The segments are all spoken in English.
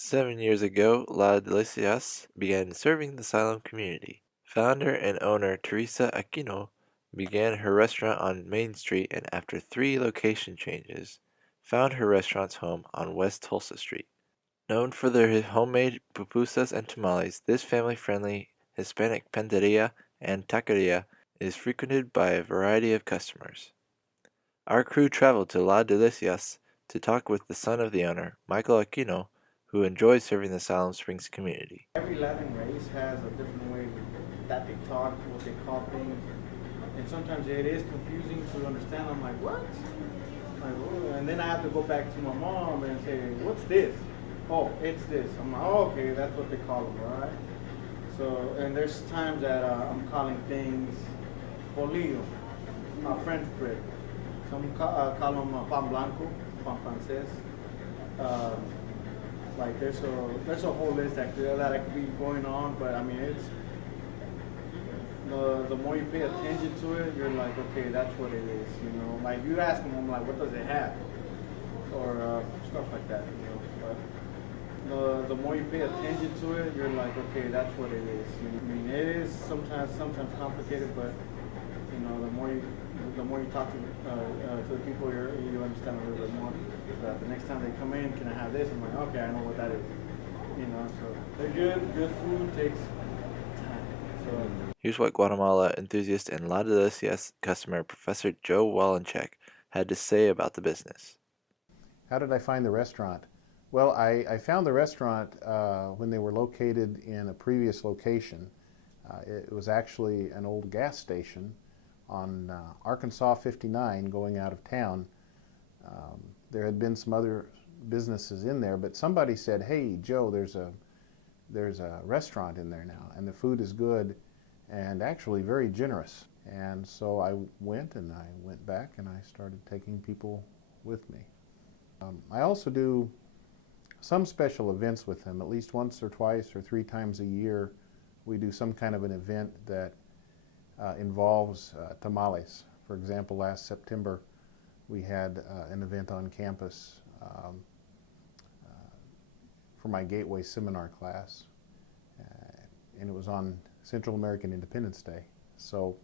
7 years ago, La Delicias began serving the Siloam community. Founder and owner Teresa Aquino began her restaurant on Main Street and after 3 location changes, found her restaurant's home on West Tulsa Street. Known for their homemade pupusas and tamales, this family-friendly Hispanic panderia and taqueria is frequented by a variety of customers. Our crew traveled to La Delicias to talk with the son of the owner, Michael Aquino, who enjoys serving the Siloam Springs community. Every Latin race has a different way that they talk, what they call things, and sometimes it is confusing to understand. I'm like, what? Like, oh, and then I have to go back to my mom and say, what's this? Oh, it's this. I'm like, oh, okay, that's what they call them, all right? So, and there's times that I'm calling things bolillo, French bread. Some call them pan blanco, pan francés. Um, like there's a whole list that I could be going on, but I mean it's the more you pay attention to it, you're like, okay, that's what it is, you know. Like you ask them, I'm like, what does it have, or stuff like that, you know. But the more you pay attention to it, you're like, okay, that's what it is. You know? I mean, it is sometimes complicated, but you know, the more you talk to the people, you understand a little bit more. The next time they come in, can I have this? I'm like, okay, I know what that is. You know, so they're good. Good food takes time. So Here's what Guatemala enthusiast and La Delicias customer Professor Joe Wallencheck had to say about the business. How did I find the restaurant? Well, I found the restaurant when they were located in a previous location. It was actually an old gas station on Arkansas 59 going out of town. There had been some other businesses in there, but somebody said, "Hey, Joe, there's a restaurant in there now, and the food is good, and actually very generous." And so I went back and I started taking people with me. I also do some special events with them, at least once or twice or 3 times a year. We do some kind of an event that involves tamales. For example, last September we had an event on campus for my Gateway seminar class, and it was on Central American Independence Day. So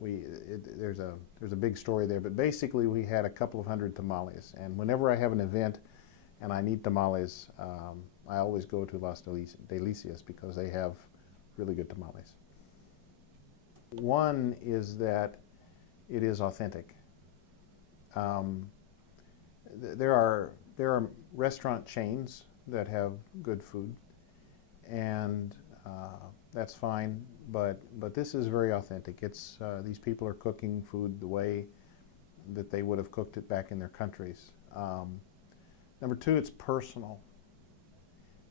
there's a big story there, but basically we had a couple of hundred tamales, and whenever I have an event and I need tamales, I always go to Las Delicias because they have really good tamales. One is that it is authentic. There are restaurant chains that have good food, and that's fine. But this is very authentic. It's these people are cooking food the way that they would have cooked it back in their countries. Number two, it's personal.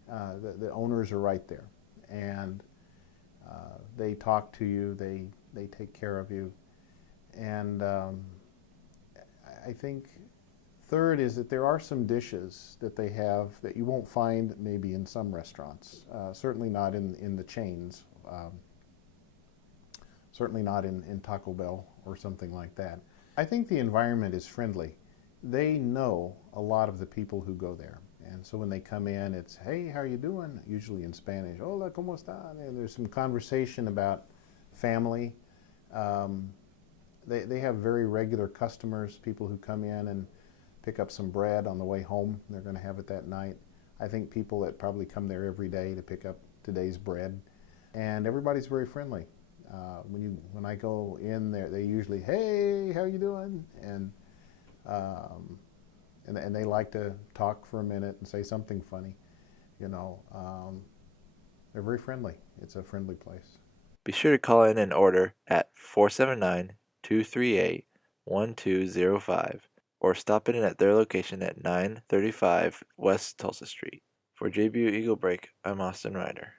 The owners are right there, and they talk to you. They take care of you, and I think third is that there are some dishes that they have that you won't find maybe in some restaurants. Certainly not in the chains. Certainly not in Taco Bell or something like that. I think the environment is friendly. They know a lot of the people who go there. And so when they come in, it's, "Hey, how are you doing?" Usually in Spanish, "Hola, ¿cómo está?" And there's some conversation about family. They have very regular customers, people who come in and pick up some bread on the way home. They're going to have it that night. I think people that probably come there every day to pick up today's bread. And everybody's very friendly. When I go in there, they usually, "Hey, how you doing?" And they like to talk for a minute and say something funny. You know, they're very friendly. It's a friendly place. Be sure to call in and order at 479-238-1205 or stop in at their location at 935 West Tulsa Street. For JBU Eagle Break, I'm Austin Ryder.